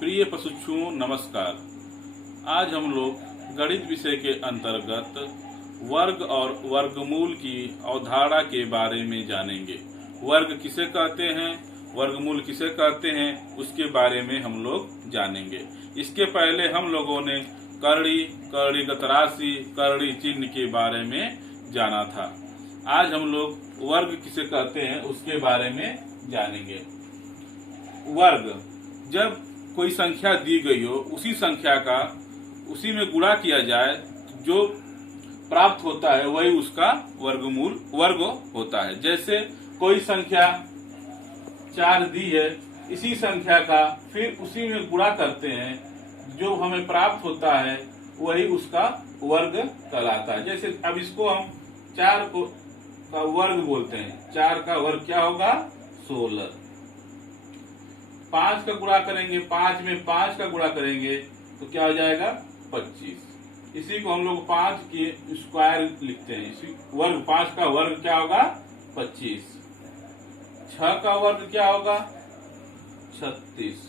प्रिय पशुक्षुओं नमस्कार। आज हम लोग गणित विषय के अंतर्गत वर्ग और वर्गमूल की अवधारणा के बारे में जानेंगे। वर्ग किसे कहते हैं, वर्गमूल किसे कहते हैं, उसके बारे में हम लोग जानेंगे। इसके पहले हम लोगों ने करणीगत राशि, करणी चिन्ह के बारे में जाना था। आज हम लोग वर्ग किसे कहते हैं उसके बारे में जानेंगे। वर्ग, जब कोई संख्या दी गई हो, उसी संख्या का उसी में गुणा किया जाए, जो प्राप्त होता है वही उसका वर्ग होता है। जैसे कोई संख्या 4 दी है, इसी संख्या का फिर उसी में गुणा करते हैं, जो हमें प्राप्त होता है वही उसका वर्ग कहलाता है। जैसे अब इसको हम 4 का वर्ग बोलते हैं। 4 का वर्ग क्या होगा? 16। 5 का गुणा करेंगे, 5 में 5 का गुणा करेंगे तो क्या हो जाएगा? 25। इसी को हम लोग 5 के स्क्वायर लिखते हैं। इसी वर्ग, 5 का वर्ग क्या होगा? 25। 6 का वर्ग क्या होगा? 36।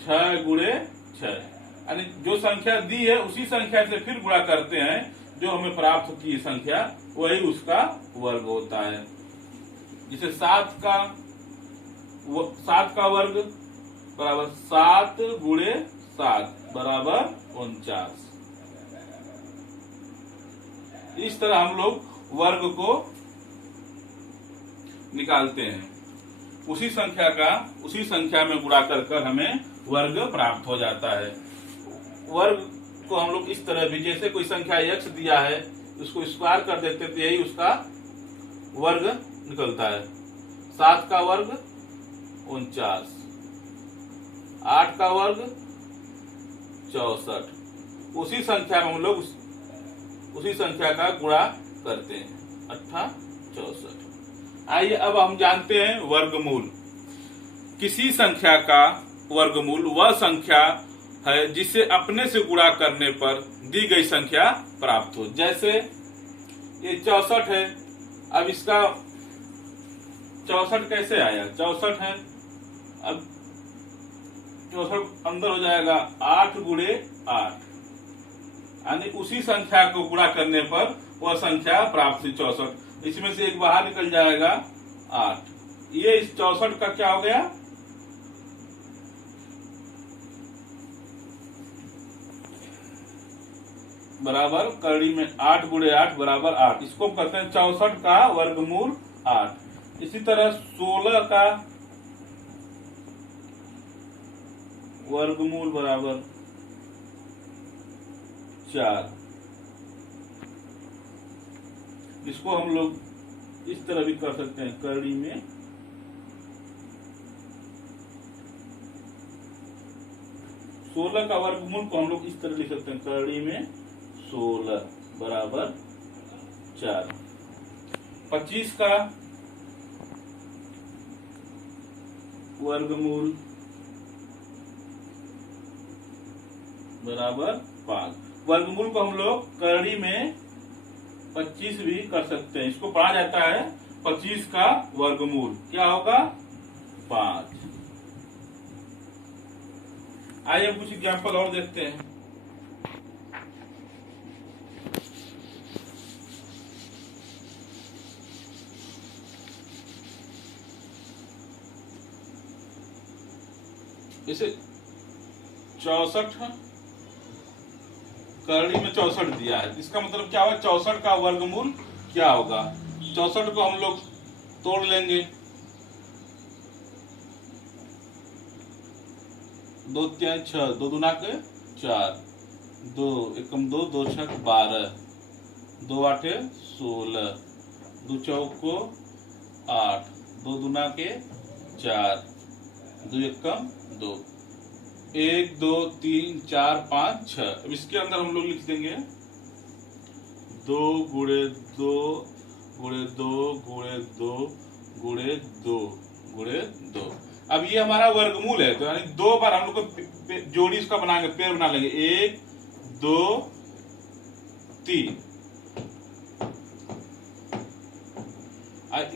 6 गुणे 6, यानी जो संख्या दी है उसी संख्या से फिर गुणा करते हैं, जो हमें प्राप्त होती है संख्या वही उसका वर्ग होता है। जैसे 7 का वर्ग बराबर 7 गुणे 7 बराबर 49। इस तरह हम लोग वर्ग को निकालते हैं। उसी संख्या में गुणा कर हमें वर्ग प्राप्त हो जाता है। वर्ग को हम लोग इस तरह भी, जैसे कोई संख्या x दिया है उसको स्क्वायर कर देते तो यही उसका वर्ग निकलता है। 7 का वर्ग 49, 8 का वर्ग 64। उसी संख्या में हम लोग उसी संख्या का गुणा करते हैं, 8 64। आइए अब हम जानते हैं वर्गमूल। किसी संख्या का वर्गमूल वह संख्या है जिसे अपने से गुणा करने पर दी गई संख्या प्राप्त हो। जैसे ये 64 है, अब इसका 64 कैसे आया? 64 है, अब 64 अंदर हो जाएगा 8 गुणे 8, यानी उसी संख्या को गुणा करने पर वह संख्या प्राप्त हुई 64। इसमें से एक बाहर निकल जाएगा 8। ये इस 64 का क्या हो गया? बराबर करणी में 8 गुणे 8 बराबर 8। इसको कहते हैं 64 का वर्गमूल 8। इसी तरह 16 का वर्गमूल बराबर 4। इसको हम लोग इस तरह भी कर सकते हैं, करणी में 16 का वर्गमूल को हम लोग इस तरह लिख सकते हैं, करणी में 16 बराबर 4। 25 का वर्गमूल बराबर 5। वर्गमूल को हम लोग करणी में 25 भी कर सकते हैं। इसको पढ़ा जाता है 25 का वर्गमूल क्या होगा? 5। आइए कुछ एग्जाम्पल और देखते हैं। जैसे 64 करणी में 64 दिया है, इसका मतलब क्या होगा? 64 का वर्गमूल क्या होगा? 64 को हम लोग तोड़ लेंगे। 2 3 6, 2 दूना के 4, 2 एकम 2, 2 6 12, 2 8 16, 2 चौको 8, 2 दूना के 4, 2 एकम 2, 1 2 3 4 5 6। अब इसके अंदर हम लोग लिख देंगे 2 गुणे 2 गुणे 2 गुणे 2 गुणे 2 गुणे 2। अब ये हमारा वर्गमूल है, तो यानी 2 बार हम लोग को जोड़ी इसका बनाएंगे, पेड़ बना लेंगे, 1 2 3।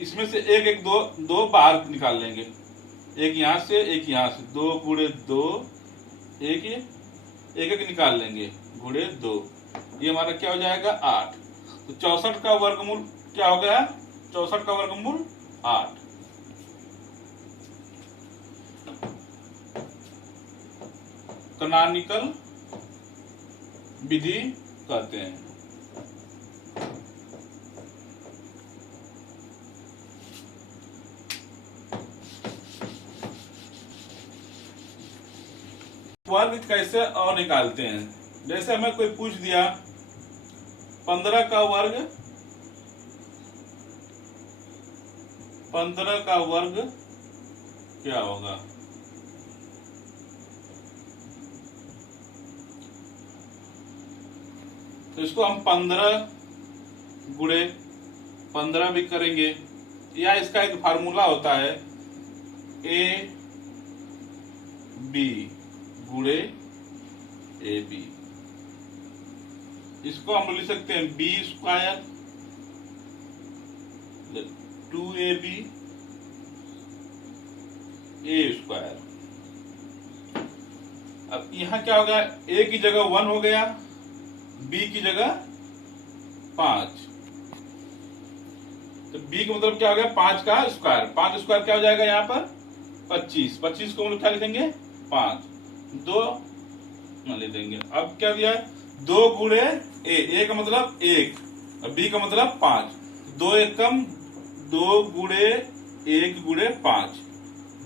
इसमें से 1 1 2 2 बाहर निकाल लेंगे, एक यहाँ से एक यहाँ से, 2 × 2, एक एक निकाल लेंगे, गुणे 2, ये हमारा क्या हो जाएगा 8। तो 64 का वर्गमूल क्या हो गया, 64 का वर्गमूल 8। कैनोनिकल विधि कहते हैं। वर्ग कैसे और निकालते हैं, जैसे हमें कोई पूछ दिया 15 का वर्ग, 15 का वर्ग क्या होगा, तो इसको हम 15 गुणे 15 भी करेंगे, या इसका एक फार्मूला होता है ए बी गुणे ए बी। इसको हम लिख सकते हैं बी स्क्वायर 2ab ए स्क्वायर। अब यहां क्या हो गया, ए की जगह 1 हो गया, बी की जगह 5, तो बी का मतलब क्या हो गया 5 का स्क्वायर, 5 स्क्वायर क्या हो जाएगा यहाँ पर 25, 25 को हम लोग क्या लिखेंगे 5, 2 लिख देंगे। अब क्या दिया 2 गुणे ए का मतलब 1 और बी का मतलब 5, 2 एक कम, 2 गुणे 1 गुणे 5,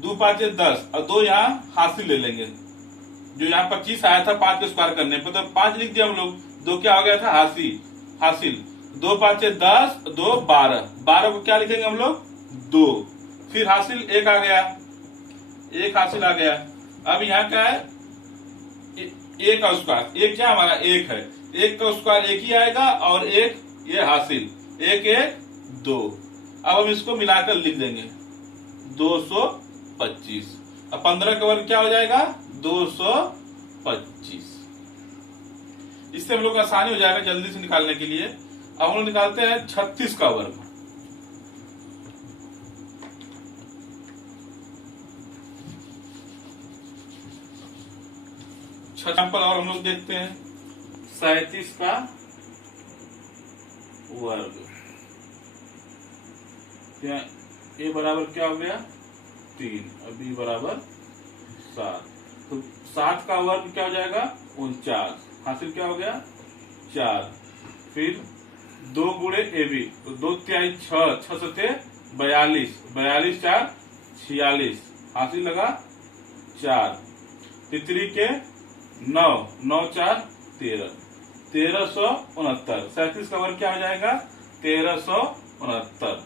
2 5 10 और 2 यहाँ हासिल ले लेंगे, जो यहाँ 25 आया था 5 के स्क्वायर करने पर, तो 5 लिख दिया हम लोग, 2 क्या हो गया था हासिल, 2 5 10, 2 12, 12 को क्या लिखेंगे हम लोग 2, फिर हासिल 1 आ गया, 1 हासिल आ गया। अब यहाँ क्या है एक का स्क्वायर, एक क्या हमारा 1 है, 1 का स्क्वायर 1 ही आएगा और 1 ये हासिल, 1 1 2। अब हम इसको मिलाकर लिख देंगे 225। अब 15 का वर्ग क्या हो जाएगा 225। इससे हम लोग आसानी हो जाएगा जल्दी से निकालने के लिए। अब हम लोग निकालते हैं 36 का वर्ग। एग्जाम्पल और हम लोग देखते हैं 37 का वर्ग, ए बराबर क्या हो गया 3 और बी बराबर 7, तो 7 का वर्ग क्या हो जाएगा 49, हासिल क्या हो गया 4, फिर 2 गुणे ए बी, तो 2 तिहाई 6, 6 सते 42, 42 4 46, हासिल लगा 4, तितरी के 9, 9 4 13, 1369। 37 का वर्ग क्या हो जाएगा 1369।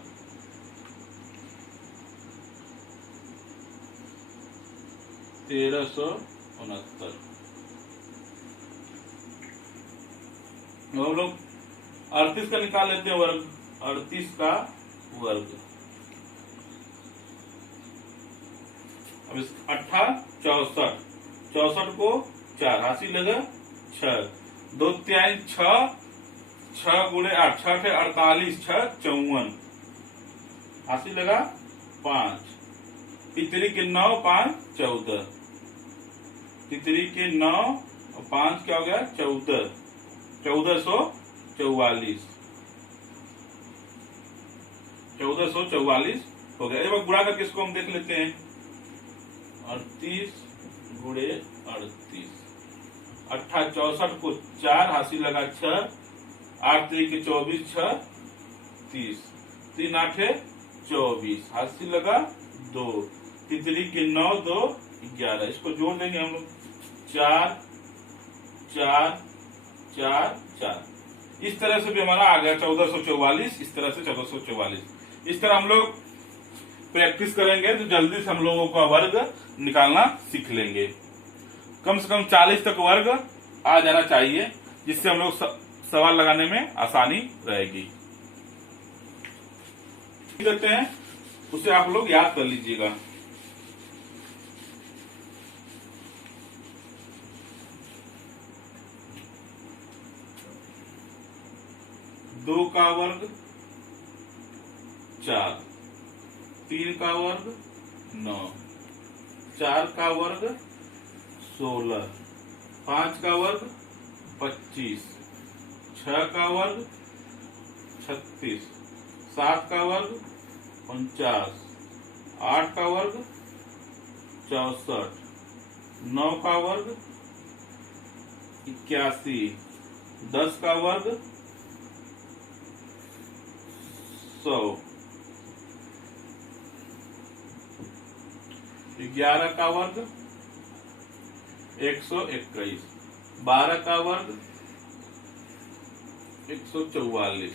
हम लोग 38 का निकाल लेते हैं वर्ग, 38 का वर्ग। अब इस 64, 64 को 4 हासिल लगा 6, 2 तिहाई 6, 6 गुणे 8, 6 थे 48, 6 54, हासिल लगा 5, तितरी के 9 5 14, तितरी के 9 और 5 क्या हो गया 14, 1444, 1444 हो गया। एक बार गुणा करके इसको हम देख लेते हैं 38 गुणे 38, 64 को 4 हासिल लगा 6, 8 3 के 24, 6 30, 3 8 24, हासिल लगा 2, तितली के 9 2 11, इसको जोड़ देंगे हम लोग 4 4 4 4। इस तरह से भी हमारा आ गया 1444, इस तरह से 1444। इस तरह हम लोग प्रैक्टिस करेंगे तो जल्दी से हम लोगों का वर्ग निकालना सीख लेंगे। कम से कम 40 तक वर्ग आ जाना चाहिए, जिससे हम लोग सवाल लगाने में आसानी रहेगी। देते हैं उसे आप लोग याद कर लीजिएगा। दो का वर्ग 4, 3 का वर्ग 9, 4 का वर्ग 16, 5 का वर्ग 25, 6 का वर्ग 36, 7 का वर्ग 49, 8 का वर्ग 64, 9 का वर्ग 81, 10 का वर्ग 100, 11 का वर्ग 121, 12 का वर्ग 144,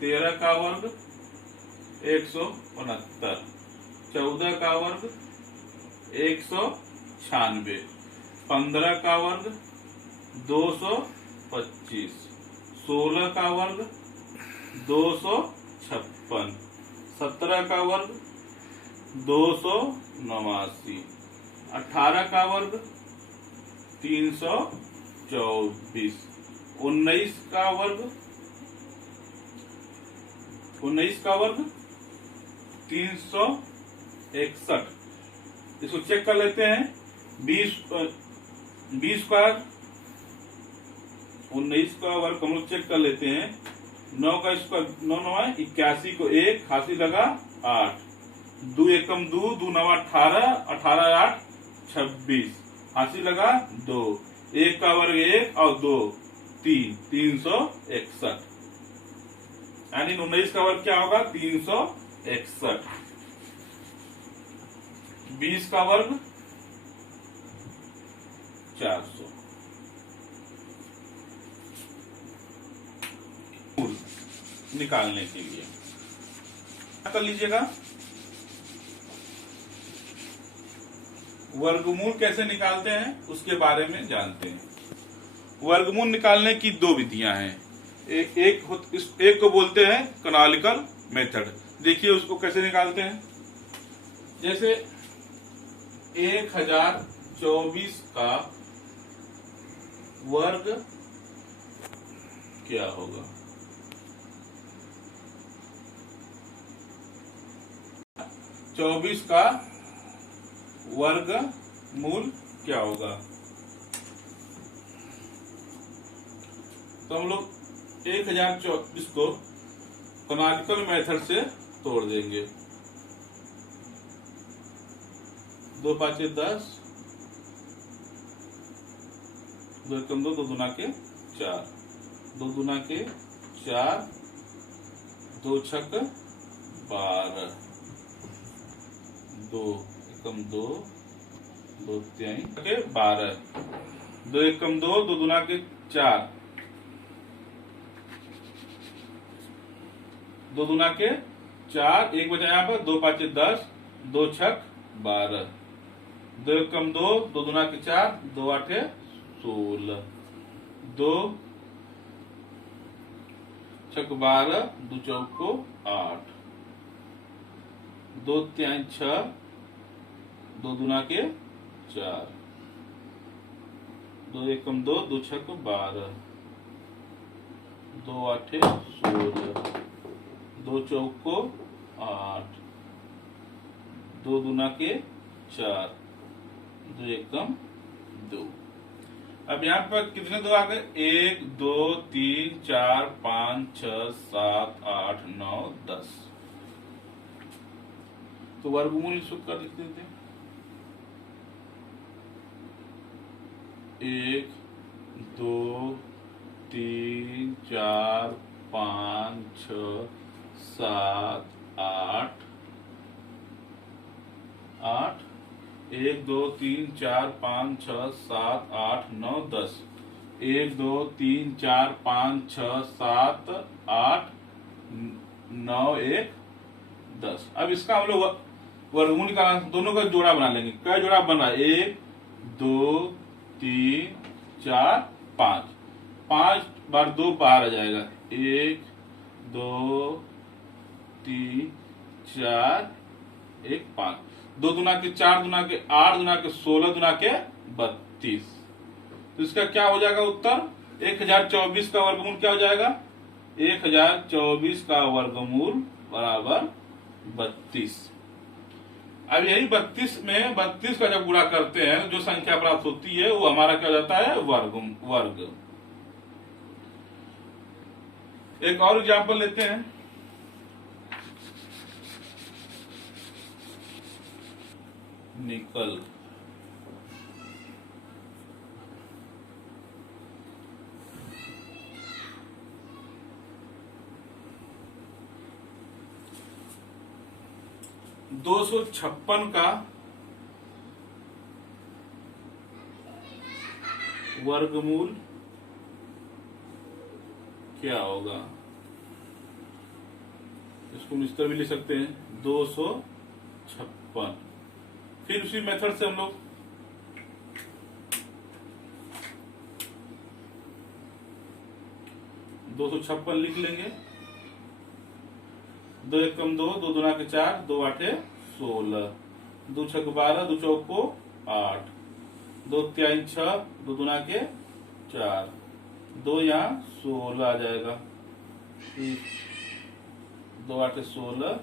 13 का वर्ग 169, 14 का वर्ग 196, 15 का वर्ग 225, 16 का वर्ग 256, 17 का वर्ग 289, 18 का वर्ग 324, 19 का वर्ग 361। इसको चेक कर लेते हैं। 20 का 19 का वर्ग हम लोग चेक कर लेते हैं। 9 का स्क्वायर 9 9 81 को 1 हाथी लगा 8, 2 एकम 2, 2 9 18, 18 8 26 हाथी लगा 2, 1 का वर्ग 1 और 2 3 361। यानी 19 का वर्ग क्या होगा 361। 20 का वर्ग 400। निकालने के लिए क्या कर लीजिएगा, वर्गमूल कैसे निकालते हैं उसके बारे में जानते हैं। वर्गमूल निकालने की दो विधियां हैं। एक को बोलते हैं कैनोनिकल मेथड। देखिए उसको कैसे निकालते हैं। जैसे 1024 का वर्ग क्या होगा, 24 का वर्गमूल क्या होगा। तो हम लोग 1024 को कैनोनिकल मेथड से तोड़ देंगे। 2 5 10, 2 एकम 2, 2 दूना के 4, 2 दूना के 4, 2 छक 12, 2 एकम 2, 2 तिहाई के 12, 2 एकम 2, 2 दूना के 4, 2 दूना के 4, 1 बचा यहाँ पर, 2 5 10, 2 छक 12, 2 एकम 2, 2 दूना के 4, 2 8 16, 2 छक 12, 2 चौको 8, 2 तिहाई 6, 2 दूना के 4, 2 एकम 2, 2 छक 12, 2 8 16, 2 चौको 8, 2 दूना के 4, 2 एकम 2। अब यहाँ पर कितने 2 आ गए, 1 2 3 4 5 6 7 8 9 10। तो वर्गमूल इसको कर लिख देते हैं। 1 2 3 4 5 6 7 8 8, 1 2 3 4 5 6 7 8 9 10, 1 2 3 4 5 6 7 8 9 1 10। अब इसका हम लोग वर्गमूल निकालना, दोनों का जोड़ा बना लेंगे। क्या जोड़ा बन रहा है, 1 2 3 4 5, 5 बार 2 बाहर आ जाएगा, 1 2 3 4 1 5, 2 दूना के 4 दूना के 8 दूना के 16 दूना के 32। तो इसका क्या हो जाएगा उत्तर, 1024 का वर्गमूल क्या हो जाएगा, 1024 का वर्गमूल बराबर 32। अब यही 32 में 32 का जब गुणा करते हैं जो संख्या प्राप्त होती है वो हमारा क्या हो जाता है, वर्ग। एक और एग्जाम्पल लेते हैं। निकल। दो 256 का वर्गमूल क्या होगा? इसको हम इस तरह भी लिख सकते हैं 256। फिर उसी मेथड से हम लोग 256 लिख लेंगे। 2 एकम 2, 2 दूना के 4, 2 आठे 16, 2 छक 12, 2 चौको 8, 2 तिहाई 6, 2 दूना के 4, 2 यहाँ 16 आ जाएगा। 2 आठे 16,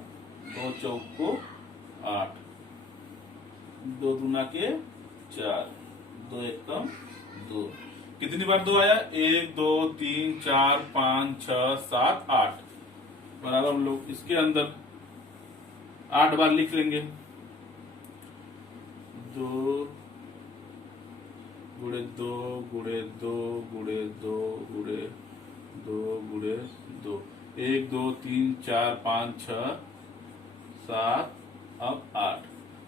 2 चौको 8, 2 दूना के 4, 2 एकम 2। कितनी बार 2 आया? 1 2 3 4 5 6 7 8 बराबर। हम लोग इसके अंदर 8 बार लिख लेंगे। 2 गुणे 2 गुणे 2 गुणे 2 गुणे 2 गुणे 2, 1 2 3 4 5 6 7, अब 8।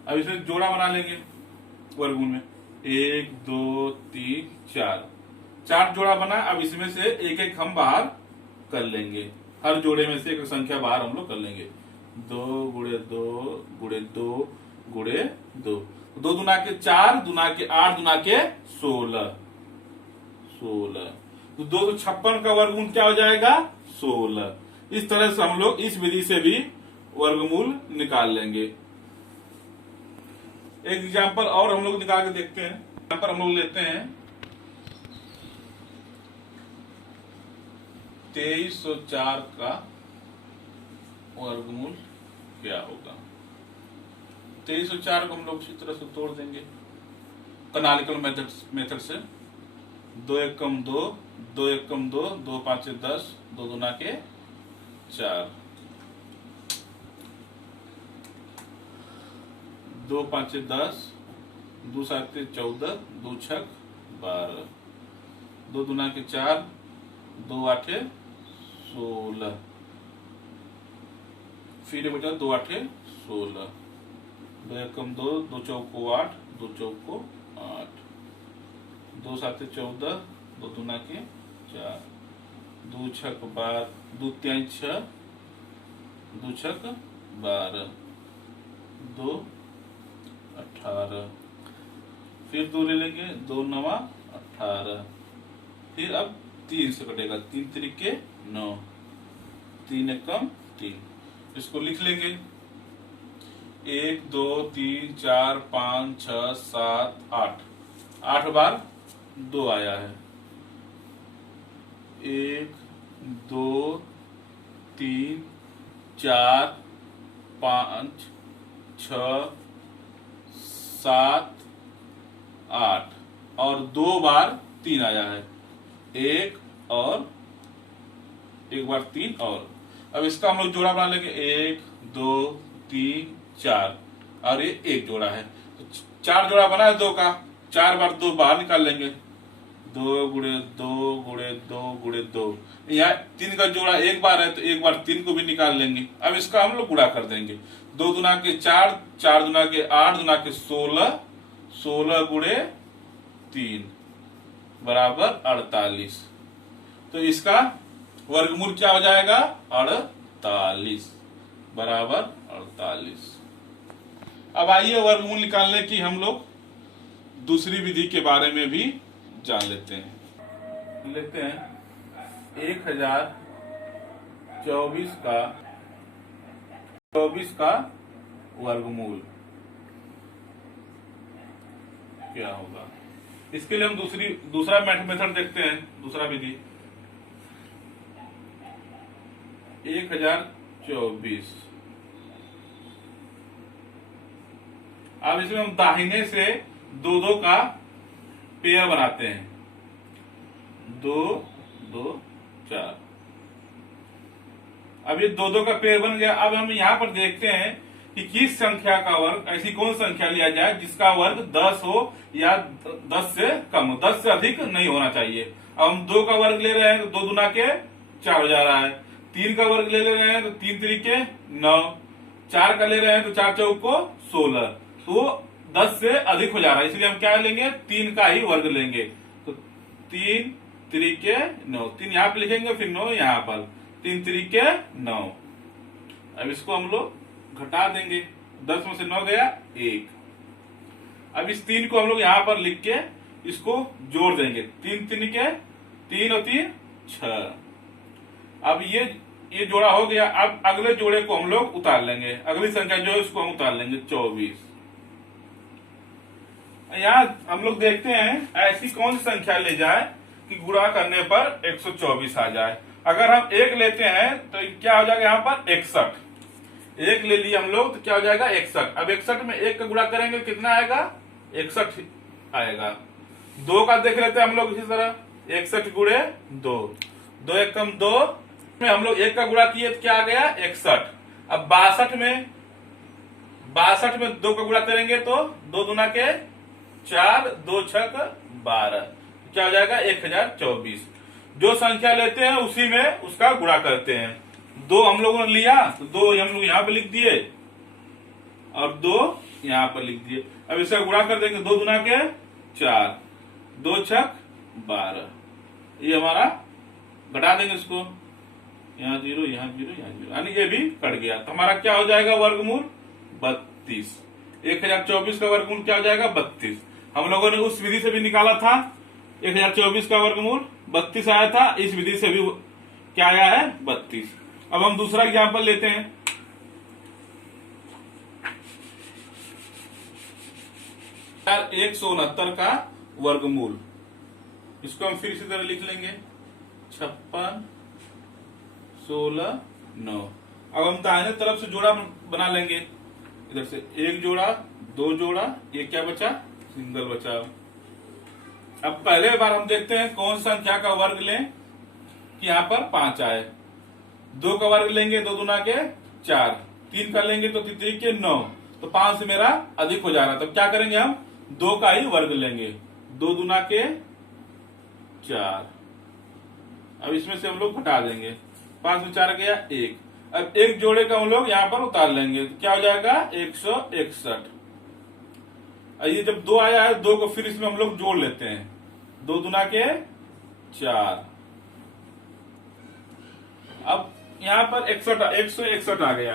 अब इसमें जोड़ा बना लेंगे वर्गमूल में। 1 2 3 4 जोड़ा बना। अब इसमें से एक एक हम बाहर कर लेंगे। हर जोड़े में से एक संख्या बाहर हम लोग कर लेंगे। 2 गुणे 2 गुणे 2 गुणे 2, 2 दुना के 4, दुना के 8, दुना के 16, तो 256 का वर्गमूल क्या हो जाएगा? 16। इस तरह से हम लोग इस विधि से भी वर्गमूल निकाल लेंगे। एक एग्जाम्पल और हम लोग निकाल के देखते हैं। यहाँ पर हम लोग लेते हैं 2304 का वर्गमूल क्या होगा? 2304 को हम लोग इसी तरह से तोड़ देंगे कैनोनिकल मेथड से। 2 एकम 2, 2 एकम 2, 2 पांचे 10, 2 दूना के 4, 2 पांचे 10, 2 साते 14, 2 छक 12, 2 दूना के 4, 2 आठे 16, फिर बचा 2 आठे 16, 2 एकम 2, 2 चौको 8, 2 चौको 8, 2 साते 14, 2 दूना के 4, 2 छक 12, 2 तिहाई 6, 2 छक 12, 2 18, फिर 2 ले लेंगे, 2 नवा 18, फिर अब 3 से कटेगा, 3 त्रिके 9, 3 एकम 3। इसको लिख लेंगे 1 2 3 4 5 6 7 8, 8 बार 2 आया है। 1 2 3 4 5 6 7 8 और 2 बार 3 आया है। 1 और 1 बार 3 और। अब इसका हम लोग जोड़ा बना लेंगे 1 2 3 4 और ये 1 जोड़ा है तो 4 जोड़ा बना है 2 का। 4 बार 2 बाहर निकाल लेंगे। 2 गुणे 2 गुणे 2 गुणे 2। यहाँ 3 का जोड़ा 1 बार है तो 1 बार 3 को भी निकाल लेंगे। अब इसका हम लोग गुणा कर देंगे। 2 दुना के 4, 4 दुना के 8, दुना के 16, 16 गुणे 3 बराबर 48। तो इसका वर्गमूल क्या हो जाएगा? 48 बराबर 48। अब आइए वर्गमूल निकालने की हम लोग दूसरी विधि के बारे में भी जान लेते हैं। लेते हैं 1024 का वर्गमूल क्या होगा? इसके लिए हम दूसरा मेथड देखते हैं। दूसरा विधि 1024 अब इसमें हम दाहिने से दो दो का पेयर बनाते हैं, 2 2 4। अब ये दो दो का पेयर बन गया। अब हम यहाँ पर देखते हैं कि किस संख्या का वर्ग, ऐसी कौन संख्या लिया जाए जिसका वर्ग 10 हो या 10 से कम हो, 10 से अधिक नहीं होना चाहिए। अब हम 2 का वर्ग ले रहे हैं तो 2 दूना के 4 हो जा रहा है। 3 का वर्ग ले रहे हैं तो 3 त्रिके 9। 4 का ले रहे हैं तो 4 चौक को 16, तो 10 से अधिक हो जा रहा है, इसलिए हम क्या लेंगे, 3 का ही वर्ग लेंगे। तो 3 त्रिके 9, 3 यहाँ पे लिखेंगे, फिर 9 यहाँ पर, 3 त्रिके 9। अब इसको हम लोग घटा देंगे, 10 में से 9 गया 1। अब इस 3 को हम लोग यहाँ पर लिख के इसको जोड़ देंगे, 3 त्रिके 3 और 3 6। अब ये जोड़ा हो गया। अब अगले जोड़े को हम लोग उतार लेंगे, अगली संख्या जो है उसको हम उतार लेंगे 24। यहाँ हम लोग देखते हैं ऐसी कौन सी संख्या ले जाए कि गुणा करने पर 124 आ जाए। अगर हम 1 लेते हैं तो क्या हो जाएगा, यहाँ पर 61। 1 ले लिए हम लोग तो क्या हो जाएगा 61। अब 61 में 1 का गुणा करेंगे कितना आएगा, 61 आएगा। 2 का देख लेते हैं हम लोग इसी तरह, 61 गुणे 2, 2 एकम 2 में हम लोग 1 का गुणा किए तो क्या आ गया 61। अब 62 में 2 का गुणा करेंगे तो 2 दूना के 4, 2 छक 12, क्या हो जाएगा 1024। जो संख्या लेते हैं उसी में उसका गुणा करते हैं। 2 हम लोगों ने लिया तो 2 हम लोग यहाँ पे लिख दिए और 2 यहाँ पर लिख दिए। अब इसका गुणा कर देंगे, 2 दूना के 4, 2 छक 12, ये हमारा घटा देंगे इसको, यहाँ 0 यहाँ 0 यहाँ 0, यानी ये भी कट गया। तो हमारा क्या हो जाएगा वर्गमूल 32। 1024 का वर्गमूल क्या हो जाएगा 32। हम लोगों ने उस विधि से भी निकाला था, 1024 का वर्गमूल 32 आया था, इस विधि से भी क्या आया है 32। अब हम दूसरा एग्जाम्पल लेते हैं। 169 का वर्गमूल, इसको हम फिर इसी तरह लिख लेंगे, 56 16 9। अब हम दाहिने तरफ से जोड़ा बना लेंगे, इधर से 1 जोड़ा 2 जोड़ा, ये क्या बचा सिंगल बचा। अब पहले बार हम देखते हैं कौन संख्या का वर्ग लें कि यहाँ पर 5 आए। 2 का वर्ग लेंगे 2 दूना के 4, 3 का लेंगे तो 3 के 9, तो 5 से मेरा अधिक हो जा रहा है। तो क्या करेंगे, हम 2 का ही वर्ग लेंगे, 2 दूना के 4। अब इसमें से हम लोग घटा देंगे, 5 में 4 गया 1। अब 1 जोड़े का हम लोग यहाँ पर उतार लेंगे, तो क्या हो जाएगा 161। ये जब 2 आया है, 2 को फिर इसमें हम लोग जोड़ लेते हैं, 2 दूना के 4। अब यहाँ पर 161 आ गया।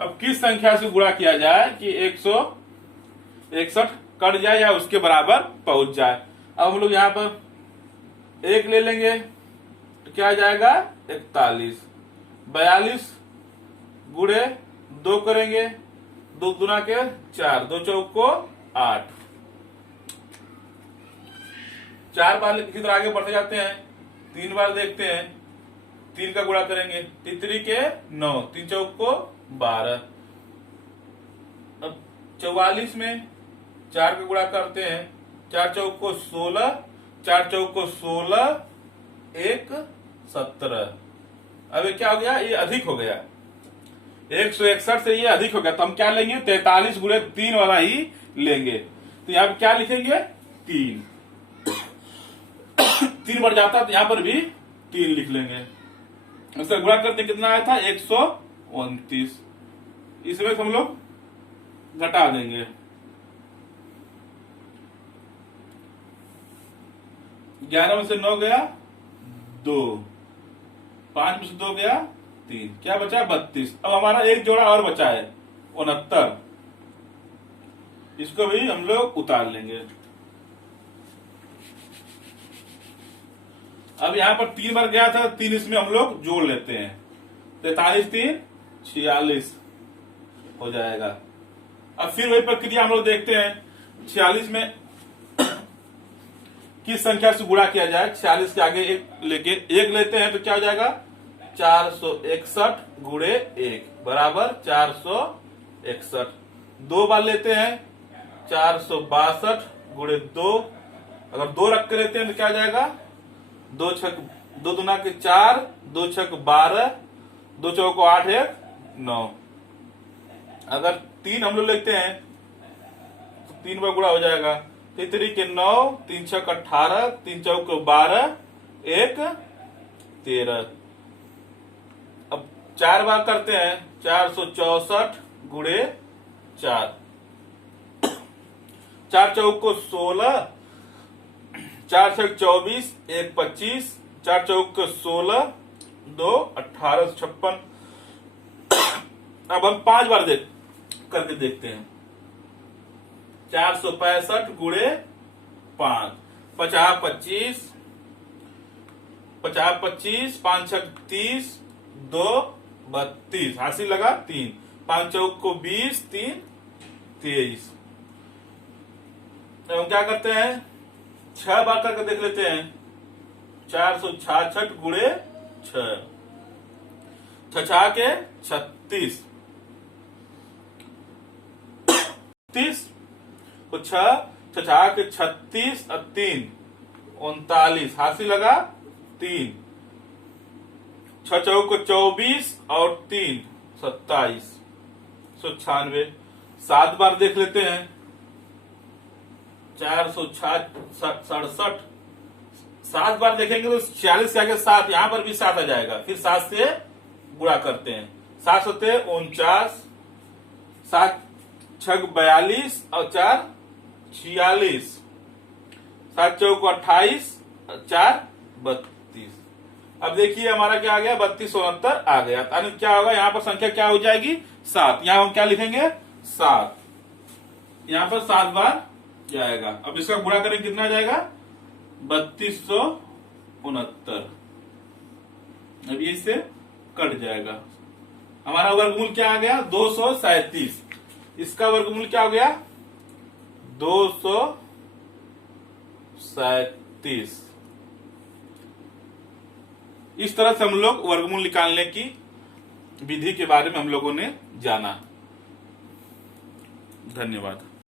अब किस संख्या से गुणा किया जाए कि 161 कट जाए या उसके बराबर पहुंच जाए। अब हम लोग यहाँ पर 1 ले लेंगे तो क्या आ जाएगा 41। 42 गुणे 2 करेंगे, 2 दूना के 4, 2 चौक को 8। 4 बार इसी तरह आगे बढ़ते जाते हैं, 3 बार देखते हैं, 3 का गुणा करेंगे, 3 के 9, 3 चौक को 12। अब 44 में 4 का गुणा करते हैं, 4 चौक को 16, 4 चौक को 16, 1 17। अब ये क्या हो गया, ये अधिक हो गया, 161 से ये अधिक हो गया। तो हम क्या लेंगे 43 गुणे 3 वाला ही लेंगे। तो यहाँ पे क्या लिखेंगे 3। 3 बढ़ जाता है तो यहाँ पर भी 3 लिख लेंगे। इसका गुणा करते कितना आया था 129। इसमें हम लोग घटा देंगे, 11 में से 9 गया 2, 5 में से 2 गया 3, क्या बचा 32। अब हमारा एक जोड़ा और बचा है 69, इसको भी हम लोग उतार लेंगे। अब यहाँ पर 3 बार गया था, 3 इसमें हम लोग जोड़ लेते हैं, 43 3 46 हो जाएगा। अब फिर वही प्रक्रिया हम लोग देखते हैं, 46 में किस संख्या से गुणा किया जाए। 46 के आगे 1 लेते हैं तो क्या हो जाएगा 461 गुणे 1 बराबर 461। 2 बार लेते हैं 462 गुणे 2, अगर 2 रख के लेते हैं तो क्या आ जाएगा, 2 दूना के 4, 2 छक 12, 2 चौको 8, 1 9। अगर 3 हम लोग लेते हैं तो 3 बार गुणा हो जाएगा, 3 के 9, 3 छक 18, 3 चौक 12, 1 13। अब 4 बार करते हैं, 464 गुणे 4, 4 चौक को 16, 4 छक 24, 1 25, 4 चौक को 16, 2 18 56। अब हम 5 बार करके देखते हैं, 465 गुणे 5, 50 25, 50 25, 5 छक 30, 2 32, हासिल लगा 3, 5 चौक को 20, 3 23। अब हम क्या करते हैं, 6 बार करके देख लेते हैं, 466 गुणे 6, 6 के 36, 30 तो 6 के 36 और 3 39, हासिल लगा 3, 6 चौक को 24 और 3 27, 196। 7 बार देख लेते हैं, 467, 7 बार देखेंगे तो 46 के आगे 7, यहां पर भी 7 आ जाएगा, फिर 7 से गुणा करते हैं, 7 होते 49, 7 छक 42 और 4 46, 7 चौक 28, 4 32। अब देखिए हमारा क्या आ गया, 32 69 आ गया। यानी क्या होगा, यहाँ पर संख्या क्या हो जाएगी, 7। यहाँ हम क्या लिखेंगे, 7, यहाँ पर 7 बार जाएगा। अब इसका गुणा करें कितना आ जाएगा, 3269। अब ये इससे कट जाएगा। हमारा वर्गमूल क्या आ गया, 237। इसका वर्गमूल क्या हो गया, 237। इस तरह से हम लोग वर्गमूल निकालने की विधि के बारे में हम लोगों ने जाना। धन्यवाद।